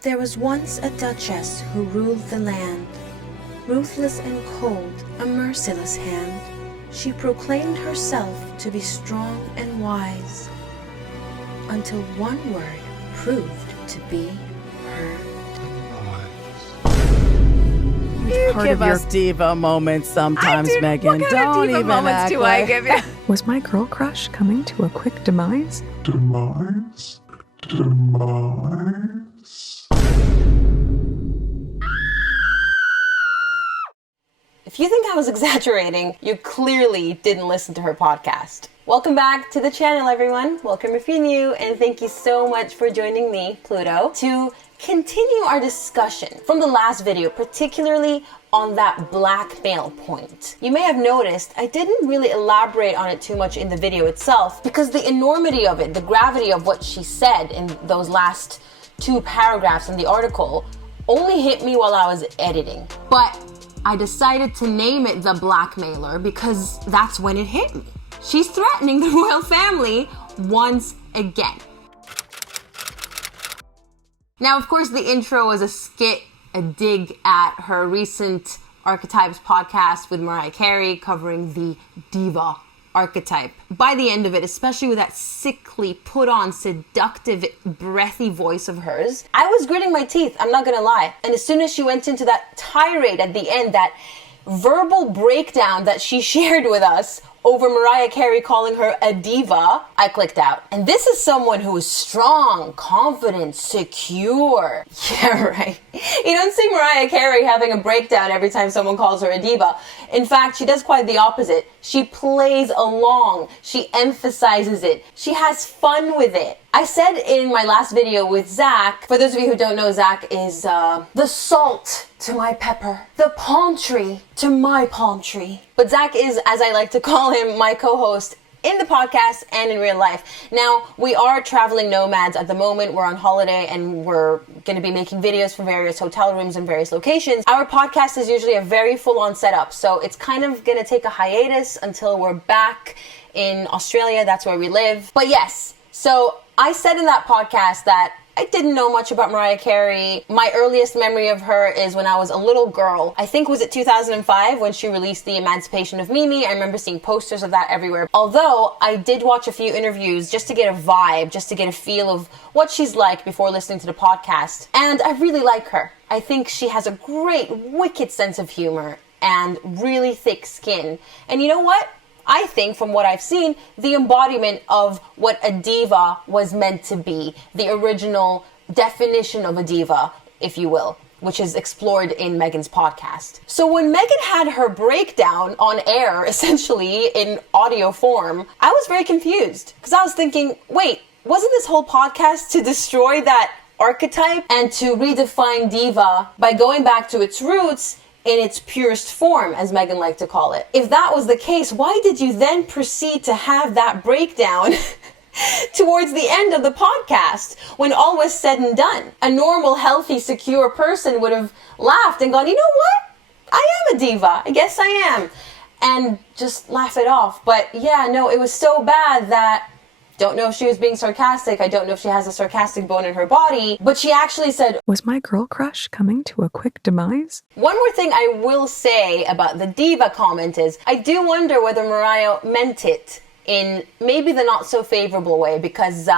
There was once a duchess who ruled the land. Ruthless and cold, a merciless hand, she proclaimed herself to be strong and wise, until one word proved to be her. You give us diva moments sometimes, Meghan. What kind Don't of diva even moments act do like... I give you? Was my girl crush coming to a quick demise? Demise? If you think I was exaggerating, you clearly didn't listen to her podcast. Welcome back to the channel, everyone. Welcome if you're new, and thank you so much for joining me, Pluto, to continue our discussion from the last video, particularly on that blackmail point. You may have noticed I didn't really elaborate on it too much in the video itself because the enormity of it, the gravity of what she said in those last 2 paragraphs in the article only hit me while I was editing. But I decided to name it the blackmailer because that's when it hit me. She's threatening the royal family once again. Now, of course, the intro was a skit, a dig at her recent Archetypes podcast with Mariah Carey covering the Diva archetype. By the end of it, especially with that sickly, put-on, seductive, breathy voice of hers, I was gritting my teeth, I'm not gonna lie. And as soon as she went into that tirade at the end, that verbal breakdown that she shared with us over Mariah Carey calling her a diva, I clicked out. And this is someone who is strong, confident, secure. Yeah, right. You don't see Mariah Carey having a breakdown every time someone calls her a diva. In fact, she does quite the opposite. She plays along. She emphasizes it. She has fun with it. I said in my last video with Zach, for those of you who don't know, Zach is the salt to my pepper, the palm tree to my palm tree. But Zach is, as I like to call him, my co-host in the podcast and in real life. Now, we are traveling nomads at the moment. We're on holiday and we're going to be making videos for various hotel rooms and various locations. Our podcast is usually a very full-on setup, so it's kind of going to take a hiatus until we're back in Australia. That's where we live. But yes, so I said in that podcast that I didn't know much about Mariah Carey. My earliest memory of her is when I was a little girl. I think was it 2005 when she released The Emancipation of Mimi. I remember seeing posters of that everywhere. Although I did watch a few interviews just to get a vibe, just to get a feel of what she's like before listening to the podcast. And I really like her. I think she has a great, wicked sense of humor and really thick skin. And you know what? I think, from what I've seen, the embodiment of what a diva was meant to be, the original definition of a diva, if you will, which is explored in Meghan's podcast. So when Meghan had her breakdown on air, essentially in audio form, I was very confused because I was thinking, wait, wasn't this whole podcast to destroy that archetype and to redefine diva by going back to its roots in its purest form, as Meghan liked to call it? If that was the case, why did you then proceed to have that breakdown towards the end of the podcast when all was said and done? A normal, healthy, secure person would have laughed and gone, you know what? I am a diva. I guess I am. And just laugh it off. But yeah, no, it was so bad that don't know if she was being sarcastic. I don't know if she has a sarcastic bone in her body, but she actually said, Was my girl crush coming to a quick demise? One more thing I will say about the diva comment is, I do wonder whether Mariah meant it in maybe the not so favorable way because,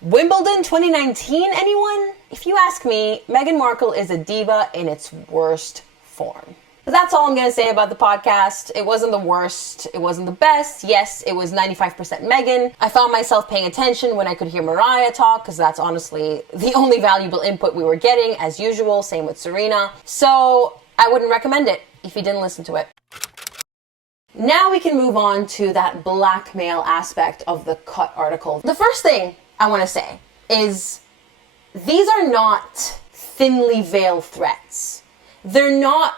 Wimbledon 2019, anyone? If you ask me, Meghan Markle is a diva in its worst form. But that's all I'm going to say about the podcast. It wasn't the worst. It wasn't the best. Yes, it was 95% Meghan. I found myself paying attention when I could hear Mariah talk because that's honestly the only valuable input we were getting, as usual. Same with Serena. So I wouldn't recommend it if you didn't listen to it. Now we can move on to that blackmail aspect of the Cut article. The first thing I want to say is these are not thinly veiled threats. They're not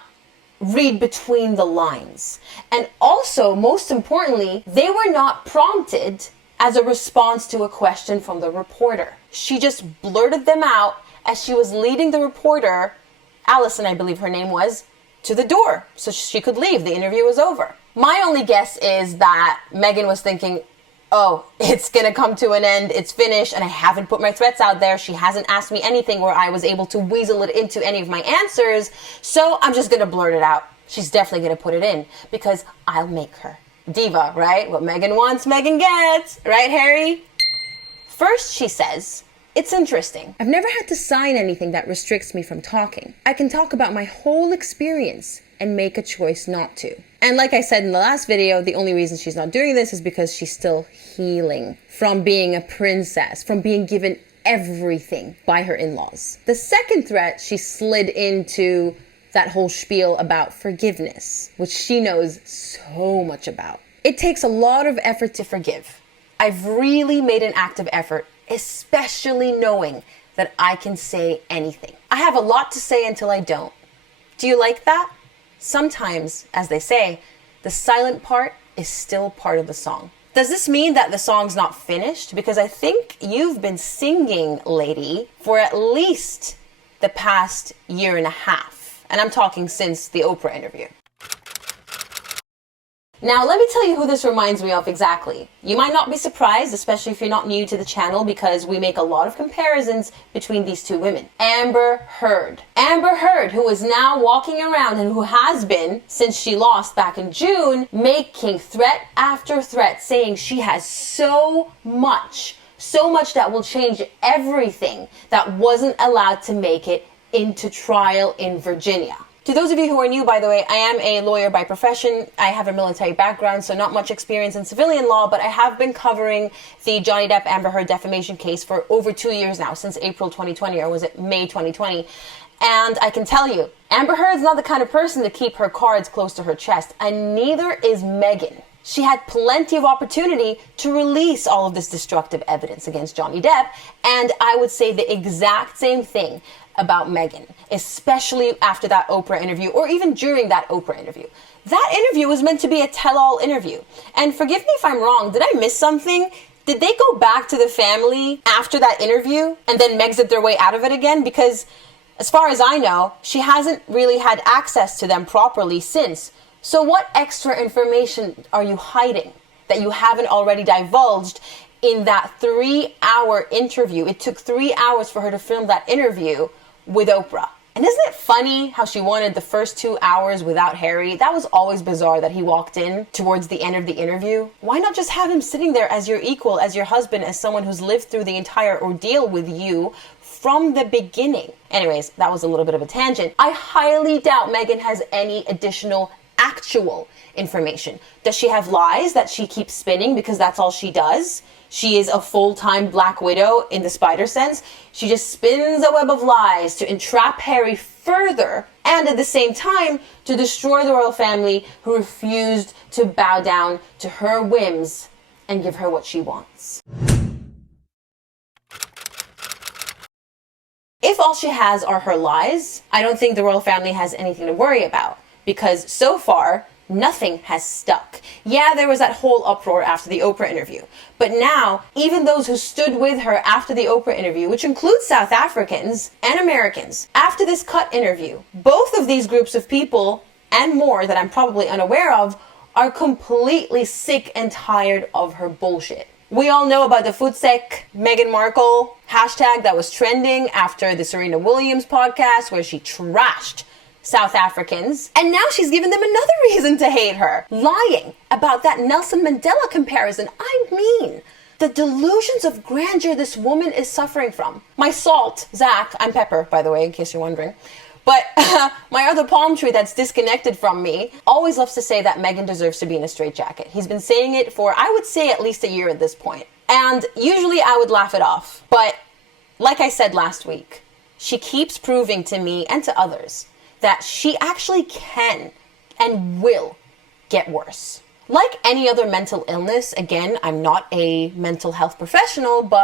read between the lines. And also, most importantly, they were not prompted as a response to a question from the reporter. She just blurted them out as she was leading the reporter, Allison, I believe her name was, to the door so she could leave. The interview was over. My only guess is that Meghan was thinking, oh, it's gonna come to an end, it's finished, and I haven't put my threats out there. She hasn't asked me anything where I was able to weasel it into any of my answers, so I'm just gonna blurt it out. She's definitely gonna put it in, because I'll make her. Diva, right? What Meghan wants, Meghan gets. Right, Harry? First, she says, it's interesting. I've never had to sign anything that restricts me from talking. I can talk about my whole experience and make a choice not to. And like I said in the last video, the only reason she's not doing this is because she's still healing from being a princess, from being given everything by her in-laws. The second threat, she slid into that whole spiel about forgiveness, which she knows so much about. It takes a lot of effort to forgive. I've really made an active effort, especially knowing that I can say anything. I have a lot to say until I don't. Do you like that? Sometimes, as they say, the silent part is still part of the song. Does this mean that the song's not finished? Because I think you've been singing, lady, for at least the past year and a half. And I'm talking since the Oprah interview. Now, let me tell you who this reminds me of exactly. You might not be surprised, especially if you're not new to the channel, because we make a lot of comparisons between these two women. Amber Heard. Amber Heard, who is now walking around and who has been, since she lost back in June, making threat after threat, saying she has so much that will change everything that wasn't allowed to make it into trial in Virginia. To those of you who are new, by the way, I am a lawyer by profession. I have a military background, so not much experience in civilian law, but I have been covering the Johnny Depp Amber Heard defamation case for over 2 years now, since April 2020, or was it May 2020? And I can tell you, Amber Heard's not the kind of person to keep her cards close to her chest, and neither is Meghan. She had plenty of opportunity to release all of this destructive evidence against Johnny Depp, and I would say the exact same thing about Meghan, especially after that Oprah interview, or even during that Oprah interview. That interview was meant to be a tell-all interview. And forgive me if I'm wrong, did I miss something? Did they go back to the family after that interview and then Megxit their way out of it again? Because as far as I know, she hasn't really had access to them properly since. So what extra information are you hiding that you haven't already divulged in that 3-hour interview? It took 3 hours for her to film that interview with Oprah. And isn't it funny how she wanted the first 2 hours without Harry? That was always bizarre that he walked in towards the end of the interview. Why not just have him sitting there as your equal, as your husband, as someone who's lived through the entire ordeal with you from the beginning? Anyways, that was a little bit of a tangent. I highly doubt Meghan has any additional actual information. Does she have lies that she keeps spinning because that's all she does? She is a full-time Black Widow in the spider sense. She just spins a web of lies to entrap Harry further and at the same time to destroy the royal family who refused to bow down to her whims and give her what she wants. If all she has are her lies, I don't think the royal family has anything to worry about, because so far, nothing has stuck. Yeah, there was that whole uproar after the Oprah interview. But now, even those who stood with her after the Oprah interview, which includes South Africans and Americans, after this cut interview, both of these groups of people, and more that I'm probably unaware of, are completely sick and tired of her bullshit. We all know about the Futsek Meghan Markle hashtag that was trending after the Serena Williams podcast where she trashed South Africans, and now she's given them another reason to hate her, lying about that Nelson Mandela comparison. I mean, the delusions of grandeur this woman is suffering from. My salt, Zach, I'm Pepper, by the way, in case you're wondering, but my other palm tree that's disconnected from me always loves to say that Meghan deserves to be in a straitjacket. He's been saying it for, I would say, at least a year at this point. And usually I would laugh it off, but like I said last week, she keeps proving to me and to others that she actually can and will get worse. Like any other mental illness, again, I'm not a mental health professional, but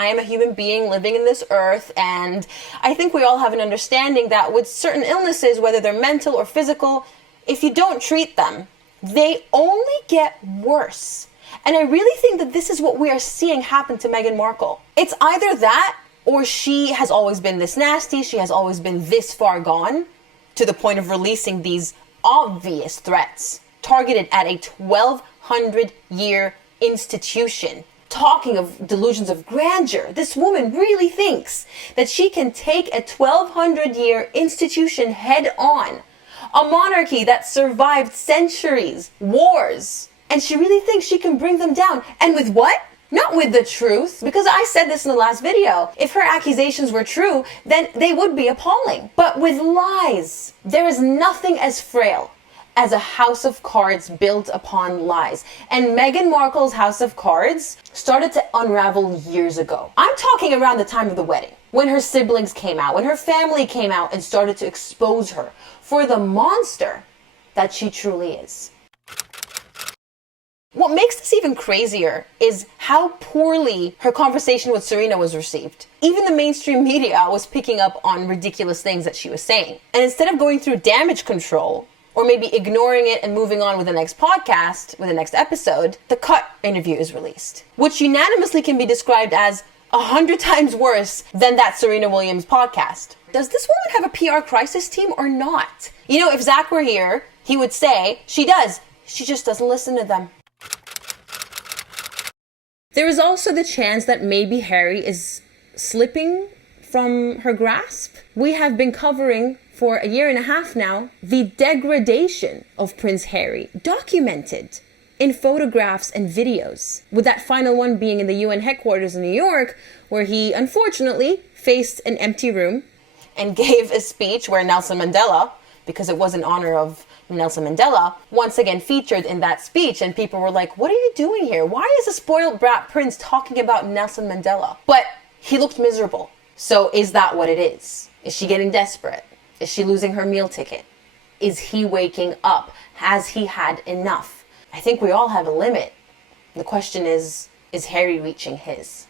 I am a human being living in this earth, and I think we all have an understanding that with certain illnesses, whether they're mental or physical, if you don't treat them, they only get worse. And I really think that this is what we are seeing happen to Meghan Markle. It's either that, or she has always been this nasty, she has always been this far gone, to the point of releasing these obvious threats targeted at a 1,200-year institution. Talking of delusions of grandeur, this woman really thinks that she can take a 1200-year institution head on. A monarchy that survived centuries, wars. And she really thinks she can bring them down. And with what? Not with the truth, because I said this in the last video. If her accusations were true, then they would be appalling. But with lies, there is nothing as frail as a house of cards built upon lies. And Meghan Markle's house of cards started to unravel years ago. I'm talking around the time of the wedding, when her siblings came out, when her family came out and started to expose her for the monster that she truly is. What makes this even crazier is how poorly her conversation with Serena was received. Even the mainstream media was picking up on ridiculous things that she was saying. And instead of going through damage control, or maybe ignoring it and moving on with the next podcast, with the next episode, the Cut interview is released, which unanimously can be described as 100 times worse than that Serena Williams podcast. Does this woman have a PR crisis team or not? You know, if Zach were here, he would say, she does. She just doesn't listen to them. There is also the chance that maybe Harry is slipping from her grasp. We have been covering for a year and a half now the degradation of Prince Harry, documented in photographs and videos, with that final one being in the UN headquarters in New York, where he unfortunately faced an empty room and gave a speech where Nelson Mandela, because it was in honor of Nelson Mandela, once again featured in that speech. And people were like, what are you doing here? Why is a spoiled brat prince talking about Nelson Mandela? But he looked miserable. So is that what it is? Is she getting desperate? Is she losing her meal ticket? Is he waking up? Has he had enough? I think we all have a limit. The question is Harry reaching his?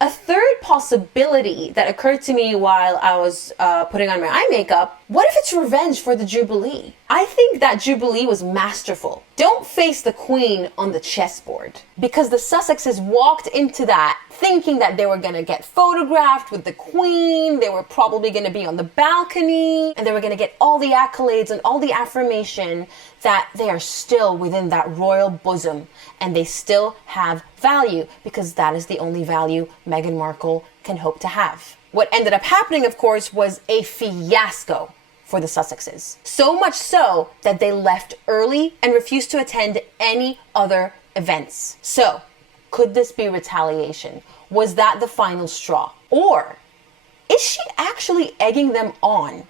A third possibility that occurred to me while I was putting on my eye makeup, what if it's revenge for the Jubilee? I think that Jubilee was masterful. Don't face the Queen on the chessboard. Because the Sussexes walked into that thinking that they were going to get photographed with the Queen, they were probably going to be on the balcony, and they were going to get all the accolades and all the affirmation that they are still within that royal bosom and they still have value, because that is the only value Meghan Markle can hope to have. What ended up happening, of course, was a fiasco for the Sussexes. So much so that they left early and refused to attend any other events. So, could this be retaliation? Was that the final straw? Or is she actually egging them on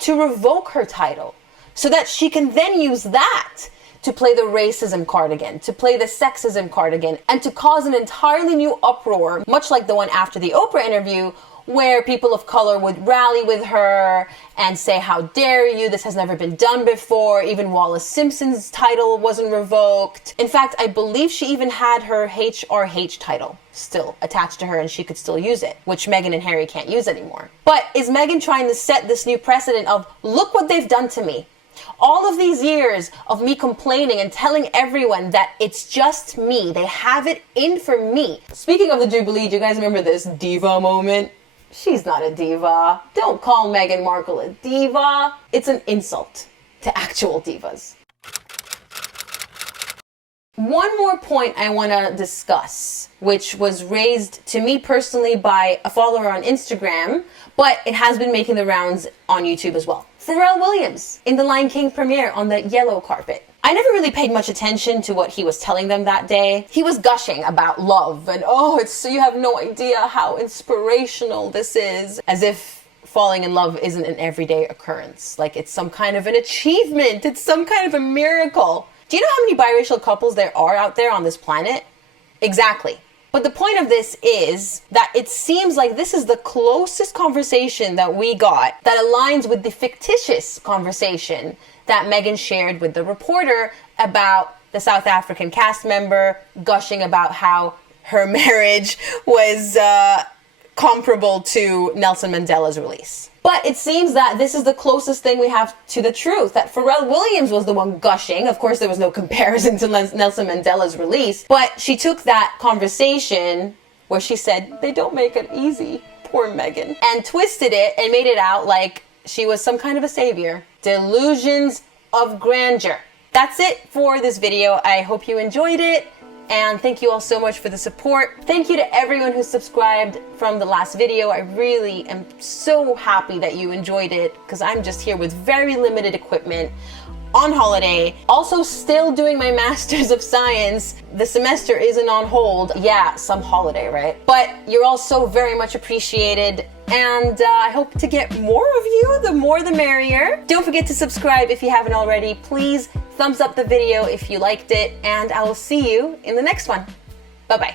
to revoke her title so that she can then use that to play the racism card again, to play the sexism card again, and to cause an entirely new uproar, much like the one after the Oprah interview, where people of color would rally with her and say, how dare you, this has never been done before. Even Wallace Simpson's title wasn't revoked. In fact, I believe she even had her HRH title still attached to her and she could still use it, which Meghan and Harry can't use anymore. But is Meghan trying to set this new precedent of, look what they've done to me? All of these years of me complaining and telling everyone that it's just me, they have it in for me. Speaking of the Jubilee, do you guys remember this diva moment? She's not a diva. Don't call Meghan Markle a diva. It's an insult to actual divas. One more point I want to discuss, which was raised to me personally by a follower on Instagram, but it has been making the rounds on YouTube as well. Pharrell Williams in the Lion King premiere on the yellow carpet. I never really paid much attention to what he was telling them that day. He was gushing about love and, you have no idea how inspirational this is. As if falling in love isn't an everyday occurrence. Like it's some kind of an achievement. It's some kind of a miracle. Do you know how many biracial couples there are out there on this planet? Exactly. But the point of this is that it seems like this is the closest conversation that we got that aligns with the fictitious conversation that Meghan shared with the reporter about the South African cast member gushing about how her marriage was comparable to Nelson Mandela's release. But it seems that this is the closest thing we have to the truth, that Pharrell Williams was the one gushing. Of course, there was no comparison to Nelson Mandela's release, but she took that conversation where she said, they don't make it easy, poor Meghan, and twisted it and made it out like she was some kind of a savior. Delusions of grandeur. that's it for this video. I hope you enjoyed it. And thank you all so much for the support. Thank you to everyone who subscribed from the last video. I really am so happy that you enjoyed it, because I'm just here with very limited equipment on holiday. Also still doing my Masters of Science. The semester isn't on hold. Yeah, some holiday, right? But you're all so very much appreciated. And I hope to get more of you. The more the merrier. Don't forget to subscribe if you haven't already. Please thumbs up the video if you liked it. And I will see you in the next one. Bye-bye.